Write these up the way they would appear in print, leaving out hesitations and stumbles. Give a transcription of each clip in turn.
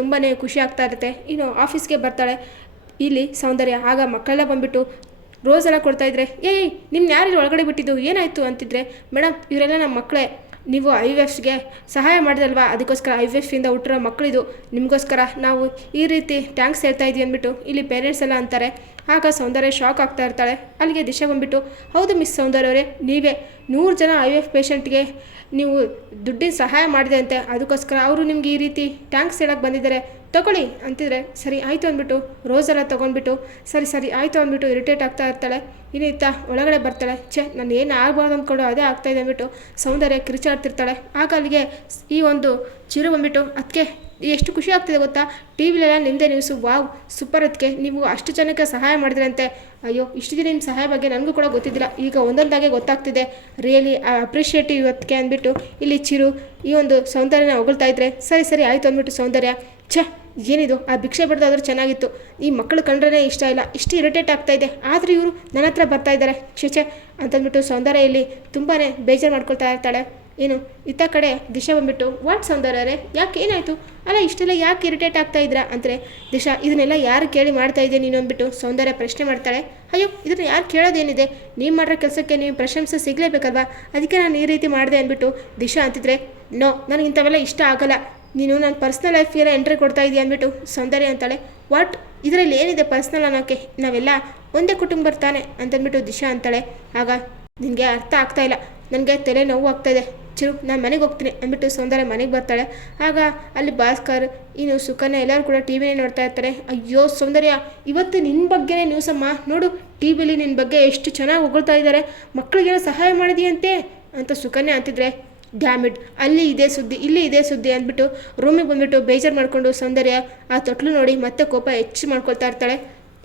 ತುಂಬಾ ಖುಷಿ ಆಗ್ತಾ ಇರುತ್ತೆ. ಇನ್ನು ಆಫೀಸ್ಗೆ ಬರ್ತಾಳೆ ಇಲ್ಲಿ ಸೌಂದರ್ಯ. ಆಗ ಮಕ್ಕಳೆಲ್ಲ ಬಂದುಬಿಟ್ಟು ರೋಸ್ ಎಲ್ಲ ಕೊಡ್ತಾಯಿದ್ರೆ, ಏಯ್ ನಿಮ್ಮ ಯಾರು ಒಳಗಡೆ ಬಿಟ್ಟಿದ್ದು, ಏನಾಯಿತು ಅಂತಿದ್ರೆ, ಮೇಡಮ್ ಇವರೆಲ್ಲ ನಮ್ಮ ಮಕ್ಕಳೇ, ನೀವು IVFಗೆ ಸಹಾಯ ಮಾಡಿದಲ್ವಾ, ಅದಕ್ಕೋಸ್ಕರ IVFಯಿಂದ ಹುಟ್ಟಿರೋ ಮಕ್ಕಳಿದು, ನಿಮಗೋಸ್ಕರ ನಾವು ಈ ರೀತಿ ಥ್ಯಾಂಕ್ಸ್ ಹೇಳ್ತಾ ಇದ್ದೀವಿ ಅಂದ್ಬಿಟ್ಟು ಇಲ್ಲಿ ಪೇರೆಂಟ್ಸ್ ಎಲ್ಲ ಅಂತಾರೆ. ಆಗ ಸೌಂದರ್ಯ ಶಾಕ್ ಆಗ್ತಾ ಇರ್ತಾಳೆ. ಅಲ್ಲಿಗೆ ದಿಶಾ ಬಂದುಬಿಟ್ಟು, ಹೌದು ಮಿಸ್ ಸೌಂದರ್ಯ ಅವರೇ, ನೀವೇ 100 ಜನ IVF ಪೇಷಂಟ್ಗೆ ನೀವು ದುಡ್ಡಿನ ಸಹಾಯ ಮಾಡಿದೆ ಅಂತೆ, ಅದಕ್ಕೋಸ್ಕರ ಅವರು ನಿಮ್ಗೆ ಈ ರೀತಿ ಥ್ಯಾಂಕ್ಸ್ ಹೇಳಕ್ಕೆ ಬಂದಿದ್ದಾರೆ, ತಗೊಳ್ಳಿ ಅಂತಿದ್ರೆ, ಸರಿ ಆಯಿತು ಅಂದ್ಬಿಟ್ಟು ರೋಸೆಲ್ಲ ತೊಗೊಂಡ್ಬಿಟ್ಟು ಸರಿ ಆಯಿತು ಅಂದ್ಬಿಟ್ಟು ಇರಿಟೇಟ್ ಆಗ್ತಾ ಇರ್ತಾಳೆ. ಇನ್ನಿತ್ತ ಒಳಗಡೆ ಬರ್ತಾಳೆ. ನಾನು ಏನು ಆಗಬಾರ್ದು ಅಂದ್ಕೊಂಡು ಅದೇ ಆಗ್ತಾಯಿದೆ ಅಂದ್ಬಿಟ್ಟು ಸೌಂದರ್ಯ ಕಿರಿಚಾಡ್ತಿರ್ತಾಳೆ. ಆಗ ಅಲ್ಲಿಗೆ ಈ ಒಂದು ಚಿರು ಬಂದುಬಿಟ್ಟು, ಅದಕ್ಕೆ ಎಷ್ಟು ಖುಷಿ ಆಗ್ತಿದೆ ಗೊತ್ತಾ, ಟಿ ವಿಲೆಲ್ಲ ನಿಮ್ಮದೇ ನ್ಯೂಸು, ವಾವ್ ಸೂಪರ್, ಅದಕ್ಕೆ ನೀವು ಅಷ್ಟು ಜನಕ್ಕೆ ಸಹಾಯ ಮಾಡಿದ್ರಂತೆ, ಅಯ್ಯೋ ಇಷ್ಟು ದಿನ ನಿಮ್ಮ ಸಹಾಯ ಬಗ್ಗೆ ನನಗೂ ಕೂಡ ಗೊತ್ತಿದ್ದಿಲ್ಲ, ಈಗ ಒಂದೊಂದಾಗೆ ಗೊತ್ತಾಗ್ತಿದೆ, ರಿಯಲಿ ಅಪ್ರಿಷಿಯೇಟಿವ್ ಇವತ್ತಿಗೆ ಅಂದ್ಬಿಟ್ಟು ಇಲ್ಲಿ ಚಿರು ಈ ಒಂದು ಸೌಂದರ್ಯನ ಹೊಗಳ್ತಾ ಇದ್ರೆ, ಸರಿ ಆಯಿತು ಅಂದ್ಬಿಟ್ಟು ಸೌಂದರ್ಯ, ಏನಿದು ಆ ಭಿಕ್ಷೆ ಬಿಡೋದಾದ್ರೂ ಚೆನ್ನಾಗಿತ್ತು, ಈ ಮಕ್ಕಳು ಕಂಡ್ರೇ ಇಷ್ಟ ಇಲ್ಲ, ಇಷ್ಟು ಇರಿಟೇಟ್ ಆಗ್ತಾ ಇದೆ, ಆದರೆ ಇವರು ನನ್ನ ಹತ್ರ ಬರ್ತಾ ಇದ್ದಾರೆ, ಛೆ ಅಂತಂದ್ಬಿಟ್ಟು ಸೌಂದರ್ಯ ಇಲ್ಲಿ ತುಂಬಾ ಬೇಜಾರು ಮಾಡ್ಕೊಳ್ತಾ ಇರ್ತಾಳೆ. ಏನು ಇತ್ತ ಕಡೆ ದಿಶಾ ಬಂದುಬಿಟ್ಟು, ವಾಟ್ ಸೌಂದರ್ಯರೇ, ಯಾಕೆ ಏನಾಯಿತು, ಅಲ್ಲ ಇಷ್ಟೆಲ್ಲ ಯಾಕೆ ಇರಿಟೇಟ್ ಆಗ್ತಾ ಇದ್ರಾ ಅಂದರೆ, ದಿಶಾ ಇದನ್ನೆಲ್ಲ ಯಾರು ಕೇಳಿ ಮಾಡ್ತಾ ಇದ್ದೆ ನೀನು ಅಂದ್ಬಿಟ್ಟು ಸೌಂದರ್ಯ ಪ್ರಶ್ನೆ ಮಾಡ್ತಾಳೆ. ಅಯ್ಯೋ ಇದನ್ನು ಯಾರು ಕೇಳೋದೇನಿದೆ, ನೀವು ಮಾಡಿರೋ ಕೆಲಸಕ್ಕೆ ನೀವು ಪ್ರಶಂಸೆ ಸಿಗಲೇಬೇಕಲ್ವಾ, ಅದಕ್ಕೆ ನಾನು ಈ ರೀತಿ ಮಾಡಿದೆ ಅಂದ್ಬಿಟ್ಟು ದಿಶಾ ಅಂತಿದ್ರೆ, ನೋ ನನಗೆ ಇಂಥವೆಲ್ಲ ಇಷ್ಟ ಆಗಲ್ಲ, ನೀನು ನನ್ನ ಪರ್ಸ್ನಲ್ ಲೈಫ್ಗೆಲ್ಲ ಎಂಟ್ರಿ ಕೊಡ್ತಾ ಇದೆಯಾ ಅಂದ್ಬಿಟ್ಟು ಸೌಂದರ್ಯ ಅಂತಾಳೆ. ವಾಟ್ ಇದರಲ್ಲಿ ಏನಿದೆ ಪರ್ಸ್ನಲ್ ಅನ್ನೋಕ್ಕೆ, ನಾವೆಲ್ಲ ಒಂದೇ ಕುಟುಂಬ ಬರ್ತಾನೆ ಅಂತಂದ್ಬಿಟ್ಟು ದಿಶಾ ಅಂತಾಳೆ. ಆಗ ನಿನಗೆ ಅರ್ಥ ಆಗ್ತಾ ಇಲ್ಲ, ನನಗೆ ತಲೆ ನೋವು ಆಗ್ತಾಯಿದೆ, ಚಿರು ನಾನು ಮನೆಗೆ ಹೋಗ್ತೀನಿ ಅಂದ್ಬಿಟ್ಟು ಸೌಂದರ್ಯ ಮನೆಗೆ ಬರ್ತಾಳೆ. ಆಗ ಅಲ್ಲಿ ಭಾಸ್ಕರ್ ಇನ್ನು ಸುಕನ್ಯಾ ಎಲ್ಲರೂ ಕೂಡ ಟಿ ವಿನೇ ನೋಡ್ತಾ ಇರ್ತಾರೆ. ಅಯ್ಯೋ ಸೌಂದರ್ಯ, ಇವತ್ತು ನಿನ್ನ ಬಗ್ಗೆನೇ ನ್ಯೂಸಮ್ಮ, ನೋಡು ಟಿ ವಿಲಿ ನಿನ್ನ ಬಗ್ಗೆ ಎಷ್ಟು ಚೆನ್ನಾಗಿ ಹೊಗಳ್ತಾ ಇದ್ದಾರೆ, ಮಕ್ಕಳಿಗೇನೋ ಸಹಾಯ ಮಾಡಿದೆಯಂತೆ ಅಂತ ಸುಕನ್ಯಾ ಅಂತಿದ್ರೆ, ಡ್ಯಾಮಿಡ್ ಅಲ್ಲಿ ಇದೇ ಸುದ್ದಿ ಇಲ್ಲಿ ಇದೇ ಸುದ್ದಿ ಅಂದ್ಬಿಟ್ಟು ರೂಮಿಗೆ ಬಂದುಬಿಟ್ಟು ಬೇಜಾರು ಮಾಡಿಕೊಂಡು ಸೌಂದರ್ಯ ಆ ತೊಟ್ಲು ನೋಡಿ ಮತ್ತೆ ಕೋಪ ಹೆಚ್ಚು ಮಾಡ್ಕೊಳ್ತಾ ಇರ್ತಾಳೆ.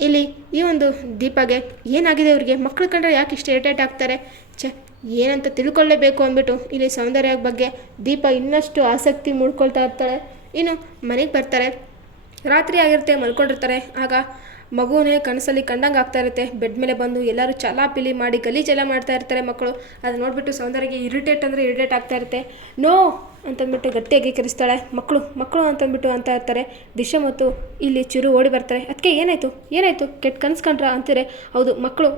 ಇಲ್ಲಿ ಈ ಒಂದು ದೀಪಾಗೆ ಏನಾಗಿದೆ, ಇವ್ರಿಗೆ ಮಕ್ಕಳು ಕಂಡ್ರೆ ಯಾಕೆ ಇಷ್ಟು ಇರಿಟೇಟ್ ಆಗ್ತಾರೆ, ಏನಂತ ತಿಳ್ಕೊಳ್ಳೇಬೇಕು ಅಂದ್ಬಿಟ್ಟು ಇಲ್ಲಿ ಸೌಂದರ್ಯ ಬಗ್ಗೆ ದೀಪ ಇನ್ನಷ್ಟು ಆಸಕ್ತಿ ಮೂಡ್ಕೊಳ್ತಾ ಇರ್ತಾಳೆ. ಇನ್ನು ಮನೆಗೆ ಬರ್ತಾರೆ, ರಾತ್ರಿ ಆಗಿರುತ್ತೆ, ಮಲ್ಕೊಂಡಿರ್ತಾರೆ. ಆಗ ಮಗುವೇ ಕನಸಲ್ಲಿ ಕಂಡಂಗೆ ಆಗ್ತಾ ಇರುತ್ತೆ. ಬೆಡ್ ಮೇಲೆ ಬಂದು ಎಲ್ಲರೂ ಚಲಾಪಿಲಿ ಮಾಡಿ ಗಲೀಜೆಲ್ಲ ಮಾಡ್ತಾ ಇರ್ತಾರೆ ಮಕ್ಕಳು. ಅದು ನೋಡಿಬಿಟ್ಟು ಸೌಂದರ್ಯಗೆ ಇರಿಟೇಟ್ ಆಗ್ತಾ ಇರುತ್ತೆ. ನೋ ಅಂತಂದ್ಬಿಟ್ಟು ಗಟ್ಟಿಯಾಗಿ ಕಿರಿಸ್ತಾಳೆ. ಮಕ್ಕಳು ಅಂತಂದ್ಬಿಟ್ಟು ಅಂತ ಇರ್ತಾರೆ. ದಿಶಾ ಮತ್ತು ಇಲ್ಲಿ ಚಿರು ಓಡಿ ಬರ್ತಾರೆ. ಅದಕ್ಕೆ ಏನಾಯಿತು ಕೆಟ್ಟ ಕನ್ಸ್ಕೊಂಡ್ರ ಅಂತಿದ್ರೆ, ಹೌದು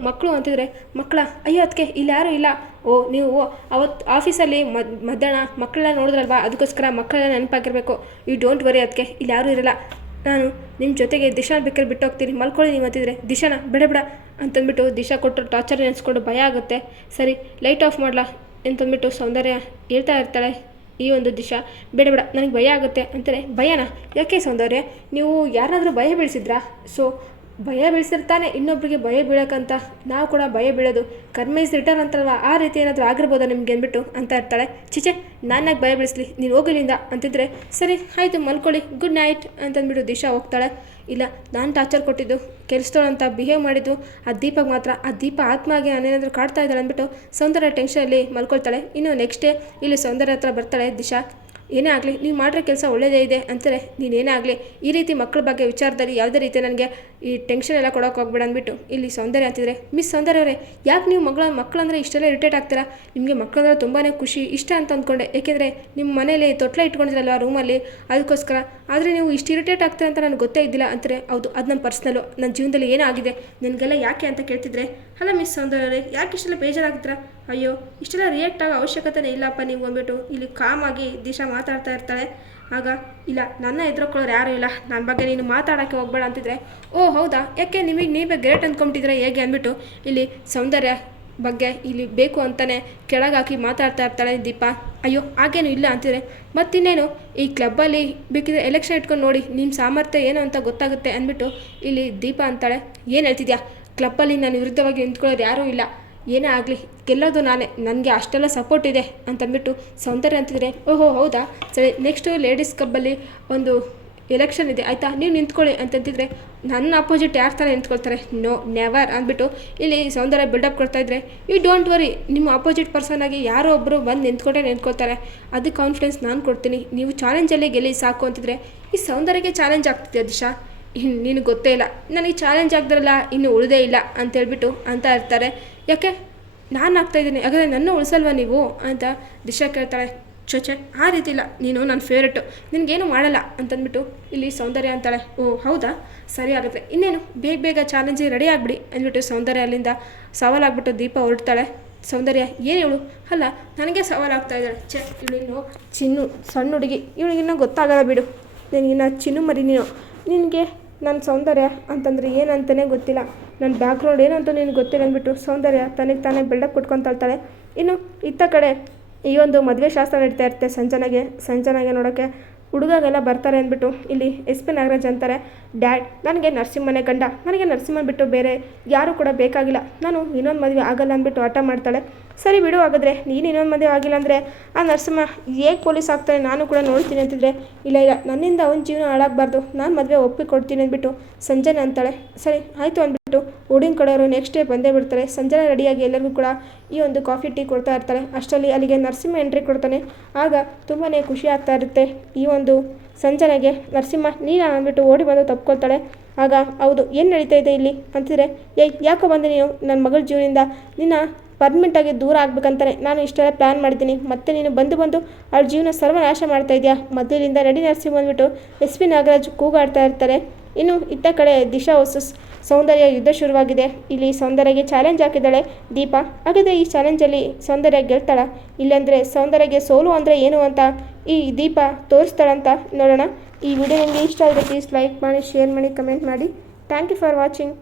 ಮಕ್ಕಳು ಅಂತಿದ್ರೆ, ಮಕ್ಕಳ ಅಯ್ಯೋ ಅದಕ್ಕೆ ಇಲ್ಲಿ ಯಾರೂ ಇಲ್ಲ, ಓ ನೀವು ಅವತ್ತು ಆಫೀಸಲ್ಲಿ ಮಧ್ಯಾಹ್ನ ಮಕ್ಕಳೆಲ್ಲ ನೋಡಿದ್ರಲ್ವಾ, ಅದಕ್ಕೋಸ್ಕರ ಮಕ್ಕಳೆಲ್ಲ ನೆನಪಾಗಿರಬೇಕು, ಯು ಡೋಂಟ್ ವರಿ, ಅದಕ್ಕೆ ಇಲ್ಲಿ ಯಾರೂ ಇರಲ್ಲ, ನಾನು ನಿಮ್ಮ ಜೊತೆಗೆ ದಿಶಾನ ಬೇಕಾದ್ರೆ ಬಿಟ್ಟು ಹೋಗ್ತೀನಿ, ಮಲ್ಕೊಳ್ಳಿ ನೀವು ಅಂತಿದ್ರೆ, ದಿಶಾನ ಬೇಡ ಅಂತಂದ್ಬಿಟ್ಟು ದಿಶಾ ಕೊಟ್ಟರು ಟಾರ್ಚರ್ ನೆನೆಸ್ಕೊಂಡು ಭಯ ಆಗುತ್ತೆ. ಸರಿ ಲೈಟ್ ಆಫ್ ಮಾಡಲಾ ಅಂತಂದ್ಬಿಟ್ಟು ಸೌಂದರ್ಯ ಹೇಳ್ತಾ ಇರ್ತಾಳೆ. ಈ ಒಂದು ದಿಶಾ ಬೇಡ ನನಗೆ ಭಯ ಆಗುತ್ತೆ ಅಂತಾರೆ. ಭಯನಾ ಯಾಕೆ ಸೌಂದರ್ಯ, ನೀವು ಯಾರಾದರೂ ಭಯ ಬೀಳಿಸಿದ್ರಾ, ಸೊ ಭಯ ಬೀಳಿಸಿರ್ತಾನೆ ಇನ್ನೊಬ್ಬರಿಗೆ ಭಯ ಬೀಳೋಕ್ಕಂತ ನಾವು ಕೂಡ ಭಯ ಬೀಳೋದು, ಕರ್ಮ ಇಸ್ ರಿಟರ್ನ್ ಅಂತಾರಲ್ವ, ಆ ರೀತಿ ಏನಾದರೂ ಆಗಿರ್ಬೋದಾ ನಿಮಗೆ ಅಂದ್ಬಿಟ್ಟು ಅಂತ ಇರ್ತಾಳೆ. ನಾನಾಗ ಭಯ ಬೀಳಿಸ್ಲಿ, ನೀನು ಹೋಗಲಿಂದ ಅಂತಿದ್ರೆ, ಸರಿ ಆಯಿತು ಮಲ್ಕೊಳ್ಳಿ, ಗುಡ್ ನೈಟ್ ಅಂತಂದ್ಬಿಟ್ಟು ದಿಶಾ ಹೋಗ್ತಾಳೆ. ಇಲ್ಲ ನಾನು ಟಾರ್ಚರ್ ಕೊಟ್ಟಿದ್ದು ಕೆಲಸದೋಳಂತ ಬಿಹೇವ್ ಮಾಡಿದ್ದು ಆ ದೀಪಕ್ಕೆ ಮಾತ್ರ, ಆ ದೀಪ ಆತ್ಮಾಗೆ ನಾನೇನಾದರೂ ಕಾಡ್ತಾ ಇದ್ದಾಳೆ ಅಂದ್ಬಿಟ್ಟು ಸೌಂದರ್ಯ ಟೆನ್ಷನಲ್ಲಿ ಮಲ್ಕೊಳ್ತಾಳೆ. ಇನ್ನು ನೆಕ್ಸ್ಟ್ ಡೇ ಇಲ್ಲಿ ಸೌಂದರ್ಯ ಹತ್ರ ಬರ್ತಾಳೆ ದಿಶಾ. ಏನೇ ಆಗಲಿ ನೀವು ಮಾಡಿರೋ ಕೆಲಸ ಒಳ್ಳೆಯದೇ ಇದೆ ಅಂತಾರೆ, ನೀನೇನೇ ಆಗಲಿ ಈ ರೀತಿ ಮಕ್ಕಳ ಬಗ್ಗೆ ವಿಚಾರದಲ್ಲಿ ಯಾವುದೇ ರೀತಿ ನನಗೆ ಈ ಟೆನ್ಷನ್ ಎಲ್ಲ ಕೊಡೋಕೆ ಹೋಗ್ಬೇಡ ಅಂದ್ಬಿಟ್ಟು ಇಲ್ಲಿ ಸೌಂದರ್ಯ ಅಂತಿದ್ರೆ, ಮಿಸ್ ಸೌಂದರ್ಯ ಅವರೇ ಯಾಕೆ ನೀವು ಮಕ್ಕಳಂದರೆ ಇಷ್ಟೆಲ್ಲ ಇರಿಟೇಟ್ ಆಗ್ತೀರಾ, ನಿಮಗೆ ಮಕ್ಕಳಂದ್ರೆ ತುಂಬಾ ಖುಷಿ ಇಷ್ಟ ಅಂತ ಅಂದ್ಕೊಂಡೆ, ಏಕೆಂದರೆ ನಿಮ್ಮ ಮನೇಲಿ ತೊಟ್ಲ ಇಟ್ಕೊಂಡಿದ್ರಲ್ವ ರೂಮಲ್ಲಿ, ಅದಕ್ಕೋಸ್ಕರ, ಆದರೆ ನೀವು ಇಷ್ಟು ಇರಿಟೇಟ್ ಆಗ್ತೀರ ಅಂತ ನನಗೆ ಗೊತ್ತೇ ಇದ್ದಿಲ್ಲ ಅಂತಾರೆ. ಹೌದು ಅದು ನಮ್ಮ ಪರ್ಸ್ನಲ್ಲು, ನನ್ನ ಜೀವನದಲ್ಲಿ ಏನಾಗಿದೆ ನನಗೆಲ್ಲ ಯಾಕೆ ಅಂತ ಕೇಳ್ತಿದ್ರೆ, ಅಲ್ಲ ಮಿಸ್ ಸೌಂದರ್ಯ ಅವರೇ ಯಾಕೆ ಇಷ್ಟೆಲ್ಲ ಬೇಜಾರಾಗ್ತೀರಾ, ಅಯ್ಯೋ ಇಷ್ಟೆಲ್ಲ ರಿಯಾಕ್ಟ್ ಆಗೋ ಅವಶ್ಯಕತೆನೇ ಇಲ್ಲಪ್ಪ ನೀವು ಅಂದ್ಬಿಟ್ಟು ಇಲ್ಲಿ ಕಾಮಾಗಿ ದಿಶಾ ಮಾತಾಡ್ತಾ ಇರ್ತಾಳೆ. ಆಗ ಇಲ್ಲ ನನ್ನ ಎದುರುಕೊಳ್ಳೋರು ಯಾರೂ ಇಲ್ಲ, ನನ್ನ ಬಗ್ಗೆ ನೀನು ಮಾತಾಡೋಕ್ಕೆ ಹೋಗ್ಬೇಡ ಅಂತಿದ್ರೆ, ಓ ಹೌದಾ ಯಾಕೆ ನೀವೇ ಗ್ರೇಟ್ ಅಂದ್ಕೊಂಬಿಟ್ಟಿದ್ರೆ ಹೇಗೆ ಅಂದ್ಬಿಟ್ಟು ಇಲ್ಲಿ ಸೌಂದರ್ಯ ಬಗ್ಗೆ ಇಲ್ಲಿ ಬೇಕು ಅಂತಲೇ ಕೆಳಗಾಕಿ ಮಾತಾಡ್ತಾ ಇರ್ತಾಳೆ ದೀಪಾ. ಅಯ್ಯೋ ಹಾಗೇನು ಇಲ್ಲ ಅಂತಿದ್ರೆ, ಮತ್ತಿನ್ನೇನು ಈ ಕ್ಲಬ್ಬಲ್ಲಿ ಬೇಕಿದ್ರೆ ಎಲೆಕ್ಷನ್ ಇಟ್ಕೊಂಡು ನೋಡಿ ನಿಮ್ಮ ಸಾಮರ್ಥ್ಯ ಏನು ಅಂತ ಗೊತ್ತಾಗುತ್ತೆ ಅಂದ್ಬಿಟ್ಟು ಇಲ್ಲಿ ದೀಪಾ ಅಂತಾಳೆ. ಏನು ಹೇಳ್ತಿದ್ಯಾ, ಕ್ಲಬ್ಬಲ್ಲಿ ನಾನು ವಿರುದ್ಧವಾಗಿ ನಿಂತ್ಕೊಳ್ಳೋರು ಯಾರೂ ಇಲ್ಲ, ಏನೇ ಆಗಲಿ ಗೆಲ್ಲೋದು ನಾನೇ, ನನಗೆ ಅಷ್ಟೆಲ್ಲ ಸಪೋರ್ಟ್ ಇದೆ ಅಂತಂದ್ಬಿಟ್ಟು ಸೌಂದರ್ಯ ಅಂತಿದ್ರೆ, ಓಹೋ ಹೌದಾ ಸರಿ ನೆಕ್ಸ್ಟು ಲೇಡೀಸ್ ಕ್ಲಬ್ಬಲ್ಲಿ ಒಂದು ಎಲೆಕ್ಷನ್ ಇದೆ ಆಯಿತಾ, ನೀವು ನಿಂತ್ಕೊಳ್ಳಿ ಅಂತಂತಿದ್ರೆ, ನನ್ನ ಅಪೋಸಿಟ್ ಯಾರು ಥರ ನಿಂತ್ಕೊಳ್ತಾರೆ, ನೋ ನೆವರ್ ಅಂದ್ಬಿಟ್ಟು ಇಲ್ಲಿ ಸೌಂದರ್ಯ ಬಿಲ್ಡಪ್ ಕೊಡ್ತಾಯಿದ್ರೆ, ಯು ಡೋಂಟ್ ವರಿ ನಿಮ್ಮ ಅಪೋಸಿಟ್ ಪರ್ಸನ್ ಆಗಿ ಯಾರೋ ಒಬ್ಬರು ಬಂದು ನಿಂತ್ಕೊಳ್ತಾರೆ, ಅದಕ್ಕೆ ಕಾನ್ಫಿಡೆನ್ಸ್ ನಾನು ಕೊಡ್ತೀನಿ, ನೀವು ಚಾಲೆಂಜಲ್ಲಿ ಗೆಲ್ಲಿ ಸಾಕು ಅಂತಿದ್ರೆ, ಈ ಸೌಂದರ್ಯಕ್ಕೆ ಚಾಲೆಂಜ್ ಆಗ್ತಿದೆ ದಿಶಾ, ನೀನು ಗೊತ್ತೇ ಇಲ್ಲ ನನಗೆ ಚಾಲೆಂಜ್ ಆಗ್ದಿರಲ್ಲ ಇನ್ನು ಉಳಿದೇ ಇಲ್ಲ ಅಂತೇಳ್ಬಿಟ್ಟು ಅಂತ ಇರ್ತಾರೆ. ಯಾಕೆ ನಾನು ಆಗ್ತಾಯಿದ್ದೀನಿ ಹಾಗಾದರೆ ನನ್ನ ಉಳಿಸಲ್ವ ನೀವು ಅಂತ ದಿಶಾ ಕೇಳ್ತಾಳೆ. ಚೊಚೆ ಆ ರೀತಿ ಇಲ್ಲ, ನೀನು ನನ್ನ ಫೇವ್ರೆಟು, ನಿನಗೇನು ಮಾಡಲ್ಲ ಅಂತಂದ್ಬಿಟ್ಟು ಇಲ್ಲಿ ಸೌಂದರ್ಯ ಅಂತಾಳೆ. ಓ ಹೌದಾ, ಸರಿ ಆಗುತ್ತೆ, ಇನ್ನೇನು ಬೇಗ ಬೇಗ ಚಾಲೆಂಜಿಗೆ ರೆಡಿ ಆಗಿಬಿಡಿ ಅಂದ್ಬಿಟ್ಟು ಸೌಂದರ್ಯ ಅಲ್ಲಿಂದ ಸವಾಲಾಗ್ಬಿಟ್ಟು ದೀಪ ಹೊರಡ್ತಾಳೆ. ಸೌಂದರ್ಯ ಏನು ಇವಳು, ಅಲ್ಲ ನನಗೆ ಸವಾಲಾಗ್ತಾ ಇದ್ದಾಳೆ, ಇವಳಿನ್ನು ಚಿನ್ನು ಸಣ್ಣ ಹುಡುಗಿ, ಇವಳಿಗಿನ್ನ ಗೊತ್ತಾಗಲ್ಲ ಬಿಡು, ನಿನಗಿನ್ನ ಚಿನ್ನು ಮರಿ ನಿನಗೆ ನನ್ನ ಸೌಂದರ್ಯ ಅಂತಂದರೆ ಏನಂತಲೇ ಗೊತ್ತಿಲ್ಲ, ನನ್ನ ಬ್ಯಾಕ್ಗ್ರೌಂಡ್ ಏನಂತ ನಿನಗೆ ಗೊತ್ತಿಲ್ಲ ಅಂದ್ಬಿಟ್ಟು ಸೌಂದರ್ಯ ತನಗೆ ತಾನೇ ಬಿಲ್ಡಪ್ ಕೊಟ್ಕೊತಾಳ್ತಾಳೆ. ಇನ್ನು ಇತ್ತ ಕಡೆ ಈ ಒಂದು ಮದುವೆ ಶಾಸ್ತ್ರ ನಡೀತಾ ಇರುತ್ತೆ. ಸಂಜನಾಗೆ ನೋಡೋಕ್ಕೆ ಹುಡುಗಾಗೆಲ್ಲ ಬರ್ತಾರೆ ಅಂದ್ಬಿಟ್ಟು ಇಲ್ಲಿ ಎಸ್ ಪಿ ನಾಗರಾಜ್ ಅಂತಾರೆ, ಡ್ಯಾಡ್ ನನಗೆ ನರಸಿಂಹನೇ ಗಂಡ, ನನಗೆ ನರಸಿಂಹನ ಬಿಟ್ಟು ಬೇರೆ ಯಾರೂ ಕೂಡ ಬೇಕಾಗಿಲ್ಲ, ನಾನು ಇನ್ನೊಂದು ಮದುವೆ ಆಗಲ್ಲ ಅಂದ್ಬಿಟ್ಟು ಹಠ ಮಾಡ್ತಾಳೆ. ಸರಿ ಬಿಡು, ಹಾಗಾದರೆ ನೀನು ಇನ್ನೊಂದು ಮದುವೆ ಆಗಿಲ್ಲ ಅಂದರೆ ಆ ನರಸಿಂಹ ಹೇಗೆ ಪೊಲೀಸ್ ಆಗ್ತಾನೆ ನಾನು ಕೂಡ ನೋಡ್ತೀನಿ ಅಂತಿದ್ರೆ, ಇಲ್ಲ ನನ್ನಿಂದ ಅವನ ಜೀವನ ಹಾಳಾಗಬಾರ್ದು, ನಾನು ಮದುವೆ ಒಪ್ಪಿಕೊಡ್ತೀನಿ ಅಂದ್ಬಿಟ್ಟು ಸಂಜನಾ ಅಂತಾಳೆ. ಸರಿ ಆಯಿತು ಅಂದ್ಬಿಟ್ಟು ಹುಡುಗಿನ ಕಡೆಯವರು ನೆಕ್ಸ್ಟ್ ಡೇ ಬಂದೇ ಬಿಡ್ತಾರೆ. ಸಂಜನಾ ರೆಡಿಯಾಗಿ ಎಲ್ಲರಿಗೂ ಕೂಡ ಈ ಒಂದು ಕಾಫಿ ಟೀ ಕೊಡ್ತಾ ಇರ್ತಾರೆ. ಅಷ್ಟರಲ್ಲಿ ಅಲ್ಲಿಗೆ ನರಸಿಂಹ ಎಂಟ್ರಿ ಕೊಡ್ತಾನೆ. ಆಗ ತುಂಬಾ ಖುಷಿ ಆಗ್ತಾ ಇರುತ್ತೆ ಈ ಒಂದು ಸಂಜನೆಗೆ. ನರಸಿಂಹ ನೀನು ಅಂದ್ಬಿಟ್ಟು ಓಡಿ ಬಂದು ತಪ್ಕೊಳ್ತಾಳೆ. ಆಗ ಹೌದು ಏನು ನಡೀತಾ ಇದೆ ಇಲ್ಲಿ ಅಂತಿದ್ರೆ, ಯಾಕೋ ಬಂದೆ ನೀನು ನನ್ನ ಮಗಳ ಜೀವನದಿಂದ ನಿನ್ನ ಪರ್ಮನೆಂಟಾಗಿ ದೂರ ಆಗ್ಬೇಕಂತಾನೆ ನಾನು ಇಷ್ಟೆಲ್ಲ ಪ್ಲ್ಯಾನ್ ಮಾಡಿದ್ದೀನಿ, ಮತ್ತೆ ನೀನು ಬಂದು ಅವಳ ಜೀವನ ಸರ್ವನಾಶ ಮಾಡ್ತಾ ಇದೆಯಾ, ಮೊದಲಿಂದ ರೆಡಿ ನರಸಿಂಹ ಬಂದ್ಬಿಟ್ಟು ಎಸ್ ಪಿ ನಾಗರಾಜ್ ಕೂಗಾಡ್ತಾ ಇರ್ತಾರೆ. ಇನ್ನು ಇತ್ತ ಕಡೆ ದಿಶಾ ವರ್ಸಸ್ ಸೌಂದರ್ಯ ಯುದ್ಧ ಶುರುವಾಗಿದೆ. ಇಲ್ಲಿ ಸೌಂದರ್ಯಗೆ ಚಾಲೆಂಜ್ ಹಾಕಿದ್ದಾಳೆ ದೀಪಾ. ಹಾಗಾದರೆ ಈ ಚಾಲೆಂಜಲ್ಲಿ ಸೌಂದರ್ಯ ಗೆಲ್ತಾಳ, ಇಲ್ಲಾಂದರೆ ಸೌಂದರ್ಯಗೆ ಸೋಲು ಅಂದರೆ ಏನು ಅಂತ ಈ ದೀಪಾ ತೋರಿಸ್ತಾಳಂತ ನೋಡೋಣ. ಈ ವಿಡಿಯೋ ನಿಮಗೆ ಇಷ್ಟ ಆದರೆ ಪ್ಲೀಸ್ ಲೈಕ್ ಮಾಡಿ, ಶೇರ್ ಮಾಡಿ, ಕಮೆಂಟ್ ಮಾಡಿ. Thank you for watching.